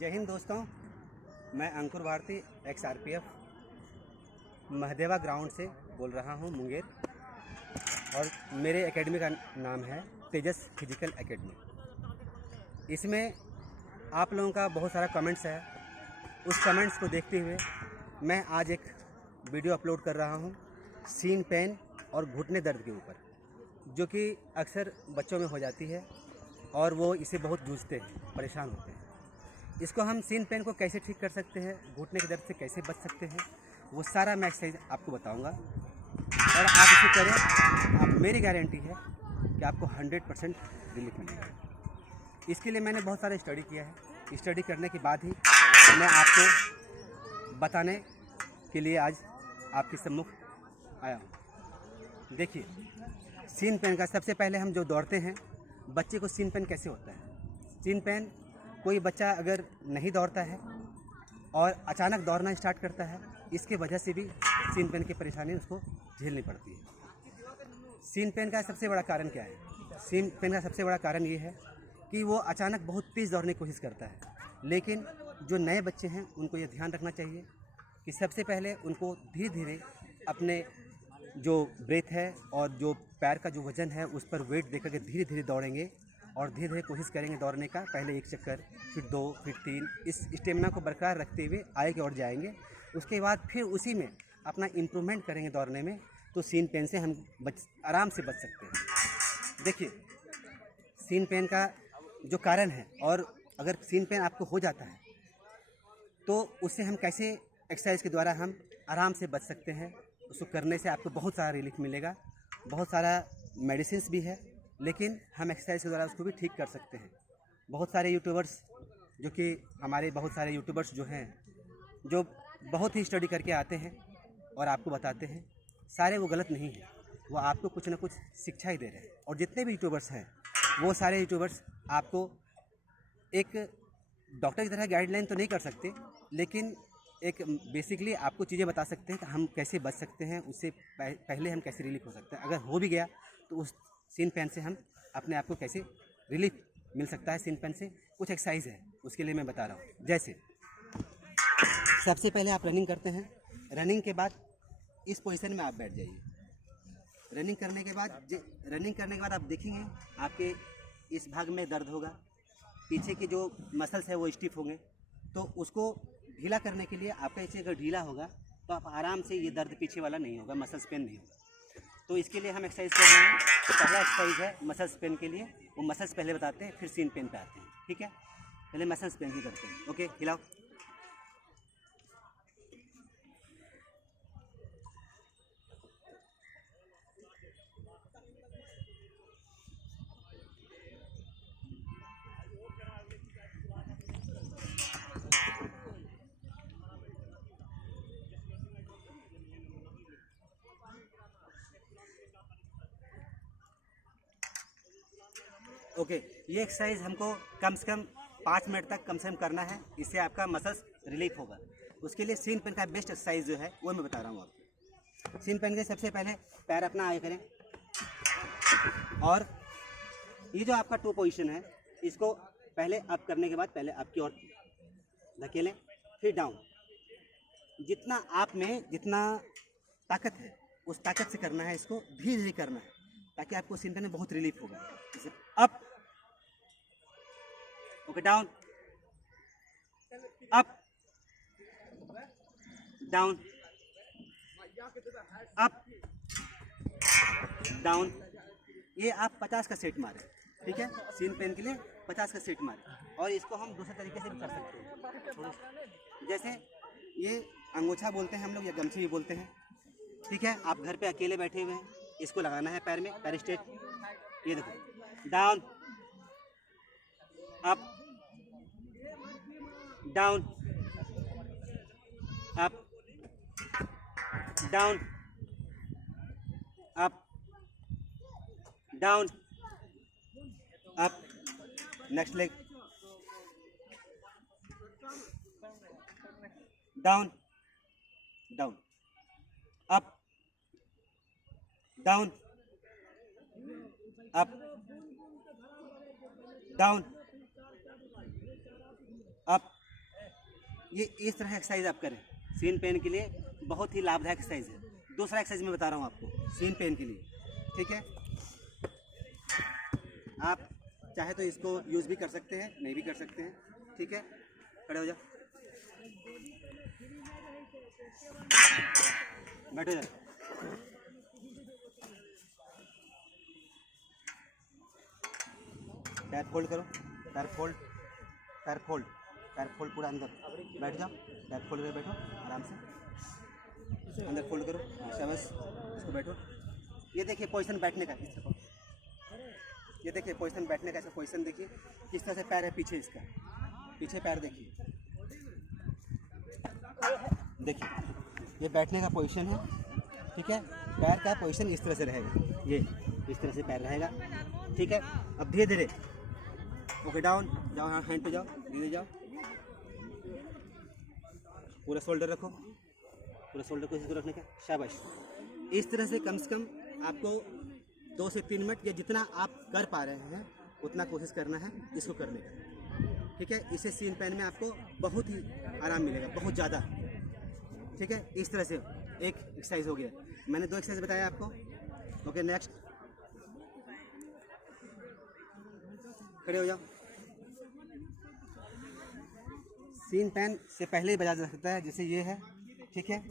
जय हिंद दोस्तों, मैं Ankur Bharti ex RPF Mahdeva ground से बोल रहा हूं मुंगेर। और मेरे एकेडमी का नाम है तेजस फिजिकल एकेडमी। इसमें आप लोगों का बहुत सारा कमेंट्स है। उस कमेंट्स को देखते हुए मैं आज एक वीडियो अपलोड कर रहा हूं सीन पेन और घुटने दर्द के ऊपर, जो कि अक्सर बच्चों में हो जाती है और वो इसे बहुत जूझते हैं, परेशान होते हैं। इसको हम सीन पेन को कैसे ठीक कर सकते हैं, घुटने के दर्द से कैसे बच सकते हैं, वो सारा मैं एक्सरसाइज आपको बताऊंगा। और आप इसे करें, आप मेरी गारंटी है कि आपको 100% रिलीफ मिलेगा। इसके लिए मैंने बहुत सारा स्टडी किया है। स्टडी करने के बाद ही मैं आपको बताने के लिए आज आपके सम्मुख आया हूँ। देखिए, सीन पेन का सबसे पहले हम जो दौड़ते हैं, बच्चे को सीन पेन कैसे होता है। सीन पेन कोई बच्चा अगर नहीं दौड़ता है और अचानक दौड़ना स्टार्ट करता है, इसके वजह से भी सीन पेन की परेशानी उसको झेलनी पड़ती है। सीन पेन का सबसे बड़ा कारण क्या है? सीन पेन का सबसे बड़ा कारण ये है कि वो अचानक बहुत तेज़ दौड़ने की कोशिश करता है। लेकिन जो नए बच्चे हैं उनको ये ध्यान रखना चाहिए कि सबसे पहले उनको धीरे धीरे अपने जो ब्रेथ है और जो पैर का जो वज़न है उस पर वेट देकर के धीरे धीरे दौड़ेंगे और धीरे धीरे कोशिश करेंगे दौड़ने का। पहले 1 चक्कर, फिर 2, फिर 3, इस स्टेमिना को बरकरार रखते हुए आगे की ओर जाएंगे। उसके बाद फिर उसी में अपना इम्प्रूवमेंट करेंगे दौड़ने में, तो सीन पेन से हम आराम से बच सकते हैं। देखिए, सीन पेन का जो कारण है, और अगर सीन पेन आपको हो जाता है तो उससे हम कैसे एक्सरसाइज के द्वारा हम आराम से बच सकते हैं। उसको करने से आपको बहुत सारा रिलीफ मिलेगा। बहुत सारा मेडिसिन्स भी है, लेकिन हम एक्सरसाइज के द्वारा उसको भी ठीक कर सकते हैं। बहुत सारे यूट्यूबर्स, जो कि हमारे बहुत सारे यूट्यूबर्स जो हैं, जो बहुत ही स्टडी करके आते हैं और आपको बताते हैं, सारे वो गलत नहीं हैं। वो आपको कुछ ना कुछ शिक्षा ही दे रहे हैं। और जितने भी यूट्यूबर्स हैं, वो सारे यूट्यूबर्स आपको एक डॉक्टर की तरह गाइडलाइन तो नहीं कर सकते, लेकिन एक बेसिकली आपको चीज़ें बता सकते हैं कि हम कैसे बच सकते हैं, उससे पहले हम कैसे रिलीफ हो सकते हैं। अगर हो भी गया तो उस सीन पेन से हम अपने आप को कैसे रिलीफ मिल सकता है। सीन पेन से कुछ एक्सरसाइज है, उसके लिए मैं बता रहा हूँ। जैसे सबसे पहले आप रनिंग करते हैं। रनिंग के बाद इस पोजीशन में आप बैठ जाइए। रनिंग करने के बाद आप देखेंगे आपके इस भाग में दर्द होगा, पीछे के जो मसल्स है वो स्टिफ होंगे। तो उसको ढीला करने के लिए आपका इसे अगर ढीला होगा तो आप आराम से, ये दर्द पीछे वाला नहीं होगा, मसल्स पेन नहीं होगा। तो इसके लिए हम एक्सरसाइज कर रहे हैं। पहला एक्सरसाइज है मसल्स पेन के लिए। वो मसल्स पहले बताते हैं, फिर सीन पेन पे आते हैं। ठीक है, पहले मसल्स पेन की करते हैं। ओके, हिलाओ। ओके, ये एक्सरसाइज हमको कम से कम 5 मिनट तक कम से कम करना है। इससे आपका मसल्स रिलीफ होगा। उसके लिए सीन पेन का बेस्ट एक्सरसाइज जो है वो मैं बता रहा हूँ आपको। सीन पेन के सबसे पहले पैर अपना आगे करें, और ये जो आपका टू पोजीशन है, इसको पहले अप करने के बाद पहले अप की ओर धकेलें, फिर डाउन। जितना आप में जितना ताकत है उस ताकत से करना है। इसको धीरे धीरे करना है ताकि आपको सीन पेन में बहुत रिलीफ होगा। जैसे up, okay, down, up, down, up, down. ये आप 50 का सेट मारें। ठीक है, सीन पेन के लिए 50 का सेट मारें। और इसको हम दूसरे तरीके से भी कर सकते हैं। जैसे ये अंगूछा बोलते हैं हम लोग, या गमछी भी बोलते हैं। ठीक है, आप घर पे अकेले बैठे हुए हैं, इसको लगाना है पैर में, पैर स्ट्रेट। ये देखो, down, up, down, up, down, up, down, up. Next leg, down, down, up, down, up, down, up, ये इस तरह एक्सरसाइज आप करें, सीन पेन के लिए बहुत ही लाभदायक एक्सरसाइज है। दूसरा एक्सरसाइज मैं बता रहा हूँ आपको सीन पेन के लिए, ठीक है। आप चाहे तो इसको यूज़ भी कर सकते हैं, नहीं भी कर सकते हैं, ठीक है। खड़े हो जाओ, बैठो जाओ। पैर फोल्ड करो, पैर फोल्ड, पैर फोल्ड, पैर फोल्ड पूरा अंदर, बैठ जाओ, पैर फोल्ड कर बैठो आराम से, अंदर फोल्ड करो, शाबाश, इसको बैठो। ये देखिए पोजीशन बैठने का, इस तरह ये देखिए पोजीशन बैठने का, ऐसा पोजीशन देखिए किस तरह से पैर है पीछे, इसका पीछे पैर देखिए, देखिए ये बैठने का पोजीशन है, ठीक है। पैर का पोजीशन इस तरह से रहेगा, ये इस तरह से पैर रहेगा, ठीक है। अब धीरे धीरे ओके डाउन जाओ, हाँ हैंड पे जाओ, धीरे जाओ, पूरा शोल्डर रखो, पूरा शोल्डर को इसको रखने का, शाबाश। इस तरह से कम आपको 2 से 3 मिनट या जितना आप कर पा रहे हैं उतना कोशिश करना है इसको करने का, ठीक है। इससे सीन पेन में आपको बहुत ही आराम मिलेगा, बहुत ज़्यादा, ठीक है। इस तरह से एक एक्सरसाइज हो गया, मैंने 2 एक्सरसाइज बताया आपको, ओके। नेक्स्ट खड़े हो जाओ। सीन पेन से पहले ही बजा जा सकता है, जैसे ये है, ठीक है।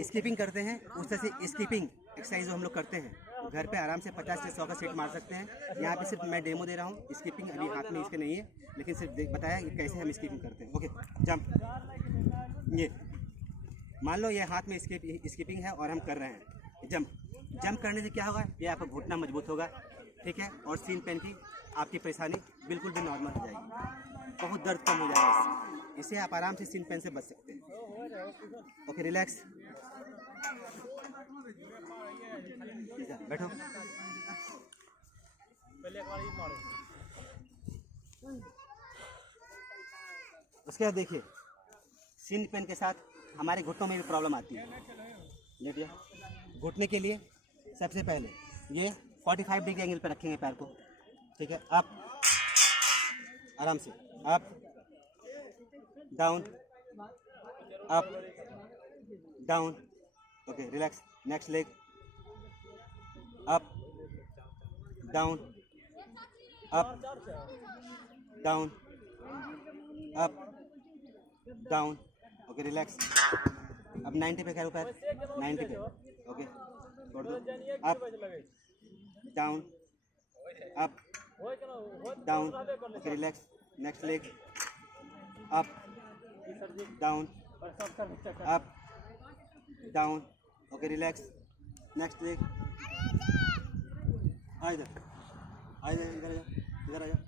स्कीपिंग करते हैं उस तरह से स्कीपिंग एक्सरसाइज जो हम लोग करते हैं घर पे आराम से 50 से 100 का सेट मार सकते हैं। यहाँ पे सिर्फ मैं डेमो दे रहा हूँ, स्कीपिंग अभी हाथ में इसके नहीं है, लेकिन सिर्फ बताया कि कैसे हम स्कीपिंग करते हैं, ओके। जंप, ये मान लो ये हाथ में स्कीपिंग है और हम कर रहे हैं जंप करने से क्या होगा, ये आपका घुटना मजबूत होगा, ठीक है। और सीन पेन की आपकी परेशानी बिल्कुल भी नॉर्मल हो जाएगी, बहुत दर्द कम हो जाएगा, इससे आप आराम से सीन पेन से बच सकते हैं, ओके। रिलैक्स, बैठो। उसके बाद देखिए सीन पेन के साथ हमारे घुटनों में भी प्रॉब्लम आती है, लेट जाओ। घुटने के लिए सबसे पहले ये 45 डिग्री एंगल पर रखेंगे पैर को, ठीक है। अप, आराम से up down, up down, okay. Relax. Next leg, up down, up down, up down, okay. Relax. अब 90 पे करो पैर, 90 पे, ओके। छोड़ दो, up down, up down, okay. Relax. Next leg, up down, up down, okay. Relax. Next leg, आ इधर, आ इधर, इधर आ जाओ, इधर आ जाओ।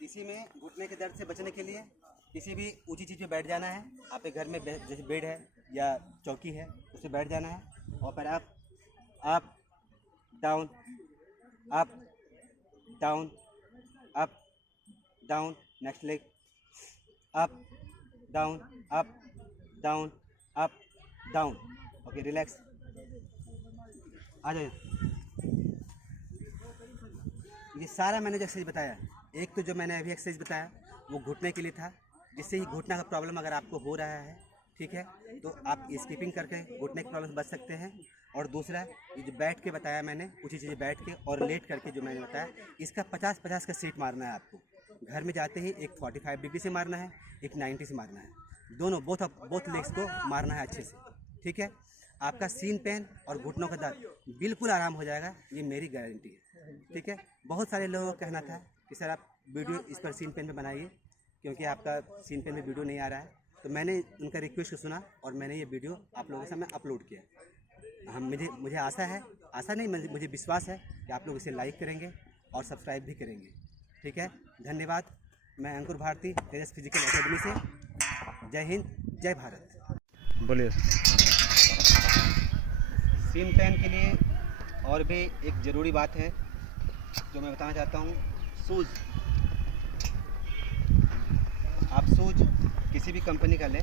इसी में घुटने के दर्द से बचने के लिए किसी भी ऊंची चीज़ पे बैठ जाना है। आपके घर में जैसे बेड है या चौकी है, उस पर बैठ जाना है और फिर up down, up down, up down. Next leg, up down, up down, up down, okay. Relax. आ जाइए। ये सारा मैंने जो एक्सरसाइज बताया, एक तो जो मैंने अभी एक्सरसाइज बताया वो घुटने के लिए था, जिससे ही घुटना का प्रॉब्लम अगर आपको हो रहा है, ठीक है, तो आप स्कीपिंग करके घुटने के प्रॉब्लम से बच सकते हैं। और दूसरा ये जो बैठ के बताया मैंने, कुछ चीज़ें बैठ के और लेट करके जो मैंने बताया, इसका 50-50 का सेट मारना है आपको। घर में जाते ही एक 45 डिग्री से मारना है, एक 90 से मारना है, दोनों बोथ लेग्स को मारना है अच्छे से, ठीक है। आपका सीन पेन और घुटनों का दर्द बिल्कुल आराम हो जाएगा, ये मेरी गारंटी है, ठीक है। बहुत सारे लोगों का कहना था कि सर आप वीडियो इस पर सीन पेन में बनाइए, क्योंकि आपका सीन पेन में वीडियो नहीं आ रहा है। तो मैंने उनका रिक्वेस्ट को सुना और मैंने ये वीडियो आप लोगों के सामने अपलोड किया। मुझे आशा नहीं, मुझे विश्वास है कि आप लोग इसे लाइक करेंगे और सब्सक्राइब भी करेंगे, ठीक है। धन्यवाद। मैं अंकुर भारती, तेजस फिजिकल एकेडमी से। जय हिंद, जय भारत। बोलिए। सीन पेन के लिए और भी एक ज़रूरी बात है जो मैं बताना चाहता हूँ, शूज़। आप शूज़ किसी भी कंपनी का लें,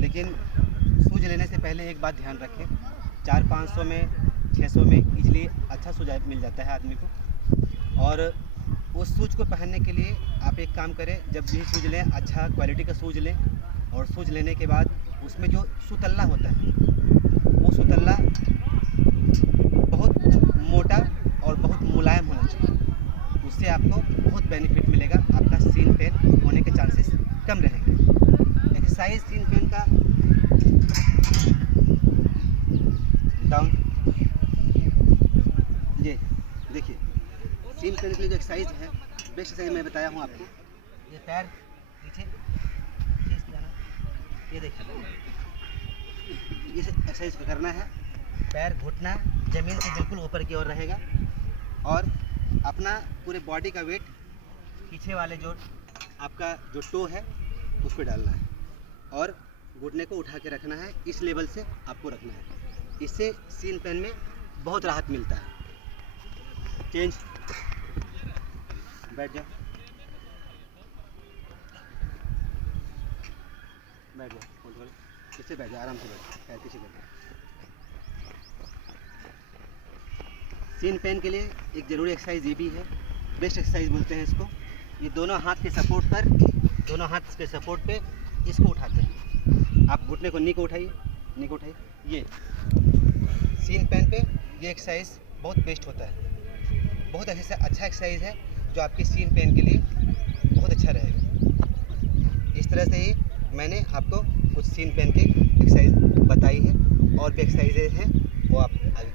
लेकिन शूज़ लेने से पहले एक बात ध्यान रखें, 400-500 में 600 में इजीली अच्छा शूज़ मिल जाता है आदमी को। और उस शूज को पहनने के लिए आप एक काम करें, जब भी शूज लें अच्छा क्वालिटी का शूज लें, और शूज लेने के बाद उसमें जो सुतल्ला होता है वो सुतल्ला बहुत मोटा और बहुत मुलायम होना चाहिए। उससे आपको बहुत बेनिफिट मिलेगा, आपका सीन पेन होने के चांसेस कम रहेंगे। एक्सरसाइज सीन पेन का डाउन, ये देखिए सीन पेन के लिए जो एक्सरसाइज है, बेस्ट एक्सरसाइज मैं बताया हूँ आपको। ये पैर पीछे खींच के जाना, ये देखिए इस एक्सरसाइज को करना है। पैर घुटना ज़मीन से बिल्कुल ऊपर की ओर रहेगा और अपना पूरे बॉडी का वेट पीछे वाले जो आपका जो टो है उस पर डालना है और घुटने को उठा के रखना है, इस लेवल से आपको रखना है। इससे सीन पेन में बहुत राहत मिलता है। चेंज, बैठ जाओ, बैठ जाओ, इससे बैठ जाओ, आराम से बैठ, पैर पीछे करके। सीन पेन के लिए एक ज़रूरी एक्सरसाइज ये भी है, बेस्ट एक्सरसाइज बोलते हैं इसको। ये दोनों हाथ के सपोर्ट पर, दोनों हाथ के सपोर्ट पे इसको उठाते हैं। आप घुटने को नी को उठाइए, नी को उठाइए। ये सीन पेन पे ये एक्सरसाइज बहुत बेस्ट होता है, बहुत अच्छा एक्सरसाइज है जो आपके सीन पेन के लिए बहुत अच्छा रहेगा। इस तरह से ही मैंने आपको कुछ सीन पेन के एक्सरसाइज बताई है, और भी एक्सरसाइजेज हैं वो आप आगे